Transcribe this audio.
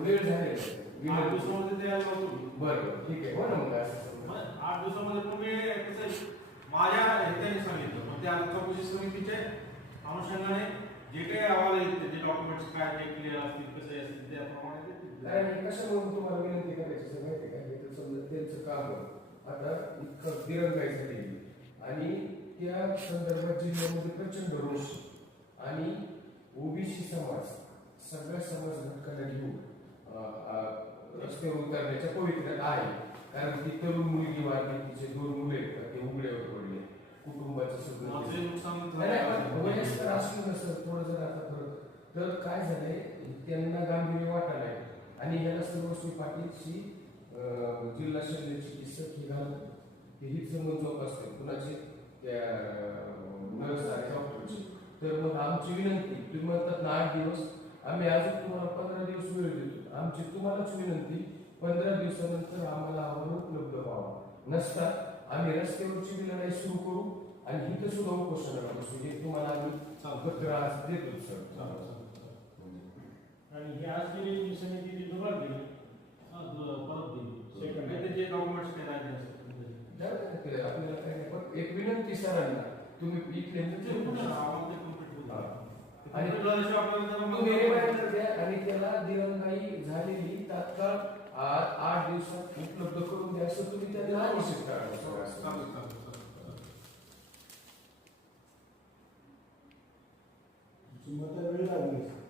वेळ झालेला आहे. आठ विनंती. दिवसामध्ये तयार करतो मी. बरं बरं. ठीक आहे. हो ना मग असं. मग. आठ दिवसामध्ये तुम्ही कसं आहे, माझ्या ह्याच्याने सांगितलं. मग त्या चौकशी समितीचे अनुषंगाने जे काही अहवाल आहेत त्याचे डॉक्युमेंट्स काय काय क्लिअर असतील कसे असतील त्याप्रमाणे ते हे तुम्हाला विनंती करायची असं माहिती आहे का? हे तर समजा त्यांचं काम आहे. आता इतकं दिरंगाई झालेली आणि त्या संदर्भात जिल्ह्यामध्ये प्रचंड रोष. आणि ओबीसी समाज सगळ्या समाज घटकांना अं, रस्त्यावर उतरण्याच्या पवित्र्यात आहे. कारण ती तरुण मुलगी वारली तिचे दोन मुले ते उघड्यावर पडले. कुटुंबाचं पण वयस्कर असलं नसतं थोडं जर आता थोडं तर काय झालंय त्यांना गांभीर्य वाटायला आहे आणि याला सर्वस्वी पाटीलची जिल्हा शल्य चिकित्सक ही घाल हे हीच समजूक असते कुणाची? त्या नर्स आणि डॉक्टरची तर मग आमची विनंती तुम्ही म्हणतात ना आठ दिवस आम्ही अजून तुम्हाला पंधरा दिवस वेळ देतो. आमची तुम्हालाच विनंती पंधरा दिवसानंतर आम्हाला आव्हान उपलब्ध व्हावा. नसता आम्ही रस्त्यावरची लढाई सुरू करू आणि हिथं सुद्धा उपोषणाला बसू हे तुम्हाला आम्ही. पत्र आज देतो सर. आणि ही आज दिली जी समिती ती दुबार दिली. हा, परत दिली. सेकंड डॉक्युमेंट्स काय आपल्याला काय पण एक विनंती सरांना तुम्ही इथले ते पूर्ण मित्र- आम्हाला ते complete होईल. हा. ते आणि complete झाल्याशिवाय आपल्याला जरा मग- तुम्ही रिमाइंडर द्या आणि त्याला दिरंगाई झालेली तात्काळ आ- आठ दिवसात उपलब्ध करून द्या असं तुम्ही त्यांना आदेशित करा सर, असं.